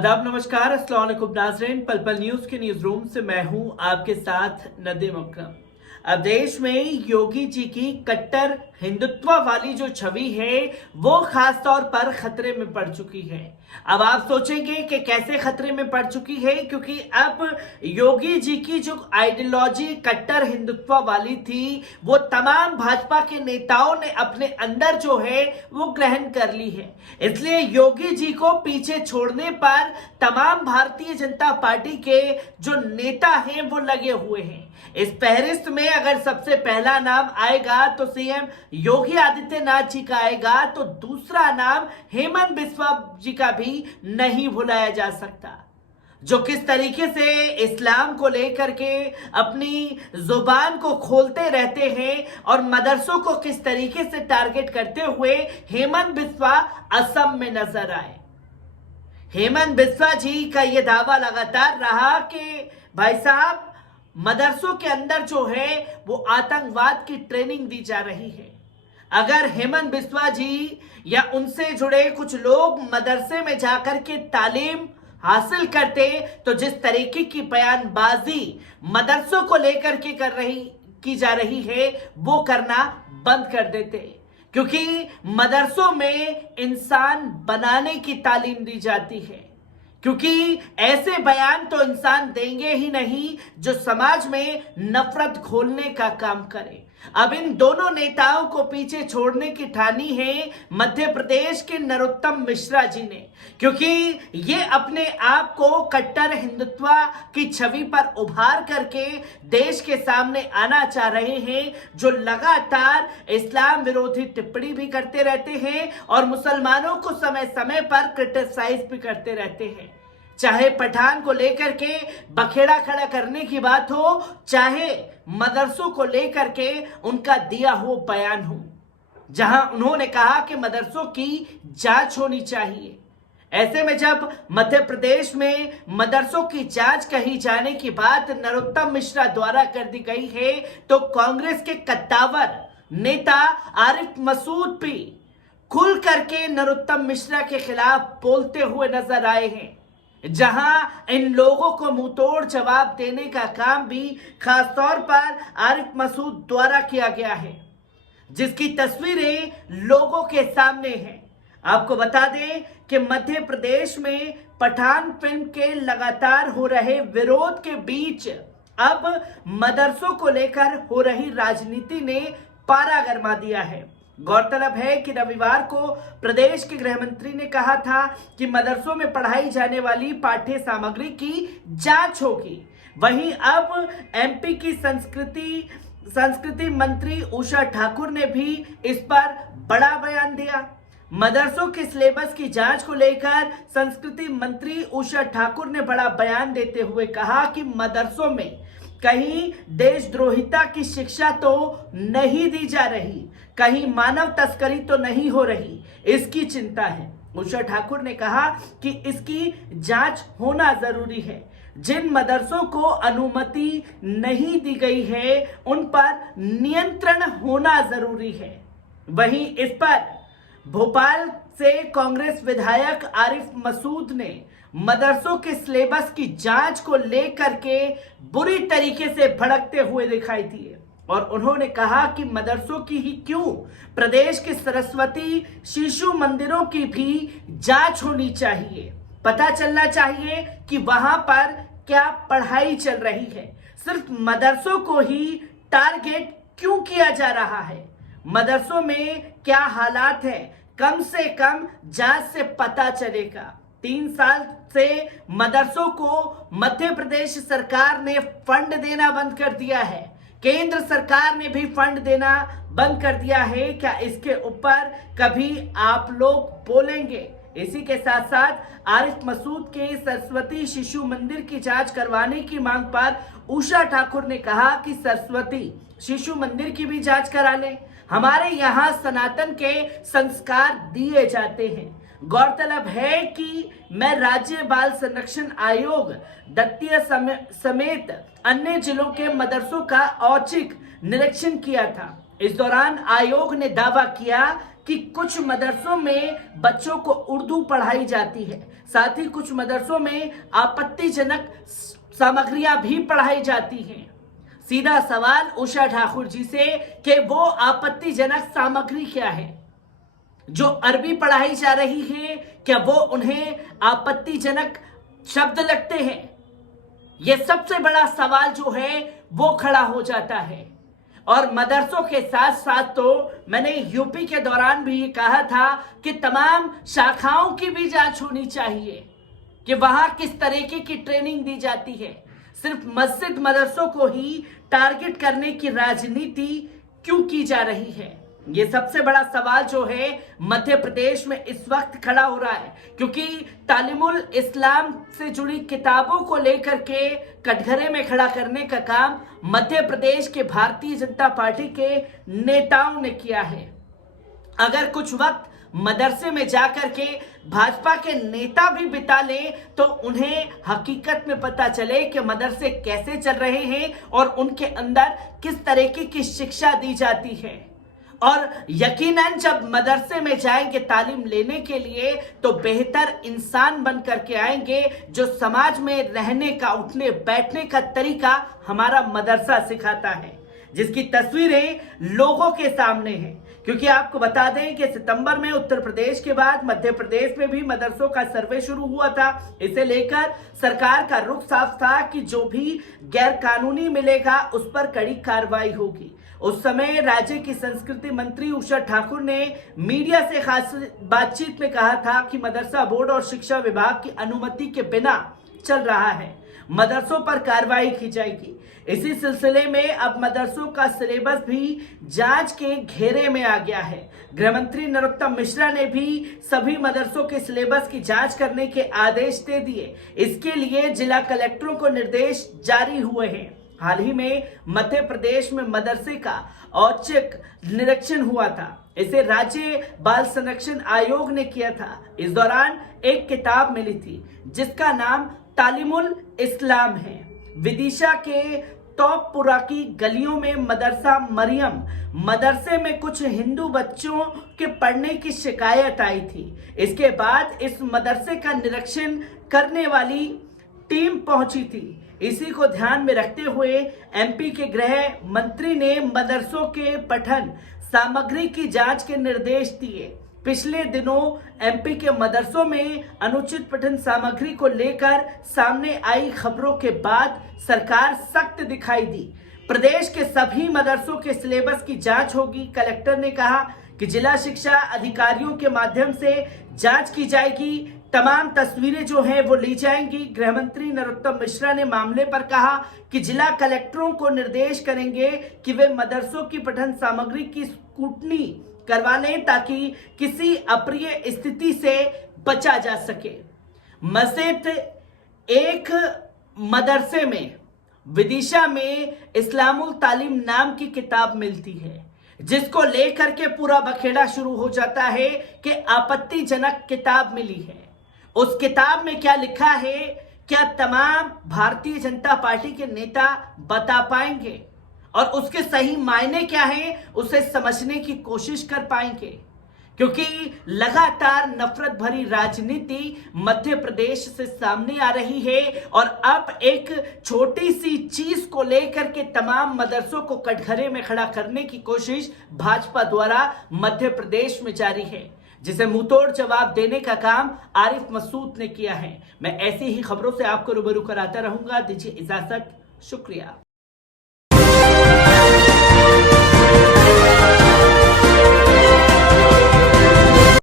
आदाब, नमस्कार, अस्सलाम वालेकुम नाज़रीन। पल पल न्यूज़ के न्यूज़ रूम से मैं हूं आपके साथ नदीम अकरम। अब देश में योगी जी की कट्टर हिंदुत्व वाली जो छवि है वो खास तौर पर खतरे में पड़ चुकी है। अब आप सोचेंगे कि कैसे खतरे में पड़ चुकी है, क्योंकि अब योगी जी की जो आइडियोलॉजी कट्टर हिंदुत्व वाली थी वो तमाम भाजपा के नेताओं ने अपने अंदर जो है वो ग्रहण कर ली है। इसलिए योगी जी को पीछे छोड़ने पर तमाम भारतीय जनता पार्टी के जो नेता हैं वो लगे हुए हैं। इस फहरिस्त में अगर सबसे पहला नाम आएगा तो सीएम योगी आदित्यनाथ जी का आएगा, तो दूसरा नाम हेमंत बिस्वा जी का भी नहीं भुलाया जा सकता, जो किस तरीके से इस्लाम को लेकर के अपनी जुबान को खोलते रहते हैं और मदरसों को किस तरीके से टारगेट करते हुए हेमंत बिस्वा असम में नजर आए। हेमंत बिस्वा जी का यह दावा लगातार रहा कि भाई साहब मदरसों के अंदर जो है वो आतंकवाद की ट्रेनिंग दी जा रही है। अगर हेमंत बिस्वा जी या उनसे जुड़े कुछ लोग मदरसे में जाकर के तालीम हासिल करते तो जिस तरीके की बयानबाजी मदरसों को लेकर के की जा रही है वो करना बंद कर देते, क्योंकि मदरसों में इंसान बनाने की तालीम दी जाती है। क्योंकि ऐसे बयान तो इंसान देंगे ही नहीं जो समाज में नफरत घोलने का काम करे। अब इन दोनों नेताओं को पीछे छोड़ने की ठानी है मध्य प्रदेश के नरोत्तम मिश्रा जी ने, क्योंकि ये अपने आप को कट्टर हिंदुत्व की छवि पर उभार करके देश के सामने आना चाह रहे हैं, जो लगातार इस्लाम विरोधी टिप्पणी भी करते रहते हैं और मुसलमानों को समय समय पर क्रिटिसाइज भी करते रहते हैं। चाहे पठान को लेकर के बखेड़ा खड़ा करने की बात हो, चाहे मदरसों को लेकर के उनका दिया हुआ बयान हो, जहां उन्होंने कहा कि मदरसों की जांच होनी चाहिए। ऐसे में जब मध्य प्रदेश में मदरसों की जांच कही जाने की बात नरोत्तम मिश्रा द्वारा कर दी गई है, तो कांग्रेस के कद्दावर नेता आरिफ मसूद भी खुल करके नरोत्तम मिश्रा के खिलाफ बोलते हुए नजर आए हैं, जहां इन लोगों को मुंहतोड़ जवाब देने का काम भी खासतौर पर आरिफ मसूद द्वारा किया गया है, जिसकी तस्वीरें लोगों के सामने हैं। आपको बता दें कि मध्य प्रदेश में पठान फिल्म के लगातार हो रहे विरोध के बीच अब मदरसों को लेकर हो रही राजनीति ने पारा गरमा दिया है। गौरतलब है कि रविवार को प्रदेश के गृह मंत्री ने कहा था कि मदरसों में पढ़ाई जाने वाली पाठ्य सामग्री की जांच होगी। वहीं अब एमपी की संस्कृति मंत्री उषा ठाकुर ने भी इस पर बड़ा बयान दिया। मदरसों के सिलेबस की जांच को लेकर संस्कृति मंत्री उषा ठाकुर ने बड़ा बयान देते हुए कहा कि मदरसों में कहीं देशद्रोहिता की शिक्षा तो नहीं दी जा रही, कहीं मानव तस्करी तो नहीं हो रही, इसकी चिंता है। उषा ठाकुर ने कहा कि इसकी जांच होना जरूरी है। जिन मदरसों को अनुमति नहीं दी गई है उन पर नियंत्रण होना जरूरी है। वहीं इस पर भोपाल से कांग्रेस विधायक आरिफ मसूद ने मदरसों के सिलेबस की जांच को लेकर के बुरी तरीके से भड़कते हुए दिखाई दिए और उन्होंने कहा कि मदरसों की ही क्यों, प्रदेश के सरस्वती शिशु मंदिरों की भी जांच होनी चाहिए। पता चलना चाहिए कि वहां पर क्या पढ़ाई चल रही है। सिर्फ मदरसों को ही टारगेट क्यों किया जा रहा है, मदरसों में क्या हालात है, कम से कम जांच से पता चलेगा। 3 साल से मदरसों को मध्य प्रदेश सरकार ने फंड देना बंद कर दिया है, केंद्र सरकार ने भी फंड देना बंद कर दिया है। क्या इसके ऊपर कभी आप लोग बोलेंगे? इसी के साथ साथ आरिफ मसूद के सरस्वती शिशु मंदिर की जांच करवाने की मांग पर उषा ठाकुर ने कहा कि सरस्वती शिशु मंदिर की भी जांच करा लें, हमारे यहाँ सनातन के संस्कार दिए जाते हैं। गौरतलब है कि मैं राज्य बाल संरक्षण आयोग दतिया समेत अन्य जिलों के मदरसों का औचक निरीक्षण किया था इस दौरान आयोग ने दावा किया कि कुछ मदरसों में बच्चों को उर्दू पढ़ाई जाती है, साथ ही कुछ मदरसों में आपत्तिजनक सामग्रियां भी पढ़ाई जाती हैं। सीधा सवाल उषा ठाकुर जी से कि वो आपत्तिजनक सामग्री क्या है? जो अरबी पढ़ाई जा रही है, क्या वो उन्हें आपत्तिजनक शब्द लगते हैं? यह सबसे बड़ा सवाल जो है वो खड़ा हो जाता है। और मदरसों के साथ साथ तो मैंने यूपी के दौरान भी ये कहा था कि तमाम शाखाओं की भी जांच होनी चाहिए कि वहां किस तरीके की ट्रेनिंग दी जाती है। सिर्फ मस्जिद मदरसों को ही टारगेट करने की राजनीति क्यों की जा रही है? ये सबसे बड़ा सवाल जो है मध्य प्रदेश में इस वक्त खड़ा हो रहा है, क्योंकि तालीमुल इस्लाम से जुड़ी किताबों को लेकर के कटघरे में खड़ा करने का काम मध्य प्रदेश के भारतीय जनता पार्टी के नेताओं ने किया है। अगर कुछ वक्त मदरसे में जाकर के भाजपा के नेता भी बिता ले तो उन्हें हकीकत में पता चले कि मदरसे कैसे चल रहे हैं और उनके अंदर किस तरीके की शिक्षा दी जाती है। और यकीनन जब मदरसे में जाएंगे तालीम लेने के लिए तो बेहतर इंसान बन करके आएंगे, जो समाज में रहने का, उठने बैठने का तरीका हमारा मदरसा सिखाता है, जिसकी तस्वीरें लोगों के सामने हैं। क्योंकि आपको बता दें कि सितंबर में उत्तर प्रदेश के बाद मध्य प्रदेश में भी मदरसों का सर्वे शुरू हुआ था। इसे लेकर सरकार का रुख साफ था कि जो भी गैर कानूनी मिलेगा उस पर कड़ी कार्रवाई होगी। उस समय राज्य की संस्कृति मंत्री उषा ठाकुर ने मीडिया से खास बातचीत में कहा था कि मदरसा बोर्ड और शिक्षा विभाग की अनुमति के बिना चल रहा है, मदरसों पर कार्रवाई की जाएगी। इसी सिलसिले में अब मदरसों का सिलेबस भी जांच के घेरे में आ गया है। गृह मंत्री नरोत्तम मिश्रा ने भी सभी मदरसों के सिलेबस की जांच करने के आदेश दे दिए। इसके लिए जिला कलेक्टरों को निर्देश जारी हुए हैं। हाल ही में मध्य प्रदेश में मदरसे का औचक निरीक्षण हुआ था। इसे राज्य बाल संरक्षण आयोग ने किया था। इस दौरान एक किताब मिली थी जिसका नाम तालीमुल इस्लाम है। विदिशा के टॉपपुरा की गलियों में मदरसा मरियम मदरसे में कुछ हिंदू बच्चों के पढ़ने की शिकायत आई थी। इसके बाद इस मदरसे का निरीक्षण करने वाली टीम पहुंची थी। इसी को ध्यान में रखते हुए एमपी के गृह मंत्री ने मदरसों के पठन सामग्री की जांच के निर्देश दिए। पिछले दिनों एमपी के मदरसों में अनुचित पठन सामग्री को लेकर सामने आई खबरों के बाद सरकार सख्त दिखाई दी। प्रदेश के सभी मदरसों के सिलेबस की जांच होगी। कलेक्टर ने कहा कि जिला शिक्षा अधिकारियों के माध्यम से जांच की जाएगी, तमाम तस्वीरें जो हैं वो ली जाएंगी। गृह मंत्री नरोत्तम मिश्रा ने मामले पर कहा कि जिला कलेक्टरों को निर्देश करेंगे कि वे मदरसों की पठन सामग्री की स्क्रूटनी करवा लें ताकि किसी अप्रिय स्थिति से बचा जा सके। मस्जिद एक मदरसे में विदिशा में इस्लामुल तालीम नाम की किताब मिलती है, जिसको लेकर के पूरा बखेड़ा शुरू हो जाता है कि आपत्तिजनक किताब मिली है। उस किताब में क्या लिखा है, क्या तमाम भारतीय जनता पार्टी के नेता बता पाएंगे और उसके सही मायने क्या हैं उसे समझने की कोशिश कर पाएंगे? क्योंकि लगातार नफरत भरी राजनीति मध्य प्रदेश से सामने आ रही है और अब एक छोटी सी चीज को लेकर के तमाम मदरसों को कटघरे में खड़ा करने की कोशिश भाजपा द्वारा मध्य प्रदेश में जारी है, जिसे मुंहतोड़ जवाब देने का काम आरिफ मसूद ने किया है। मैं ऐसी ही खबरों से आपको रूबरू कराता रहूंगा। दीजिए इजाजत, शुक्रिया।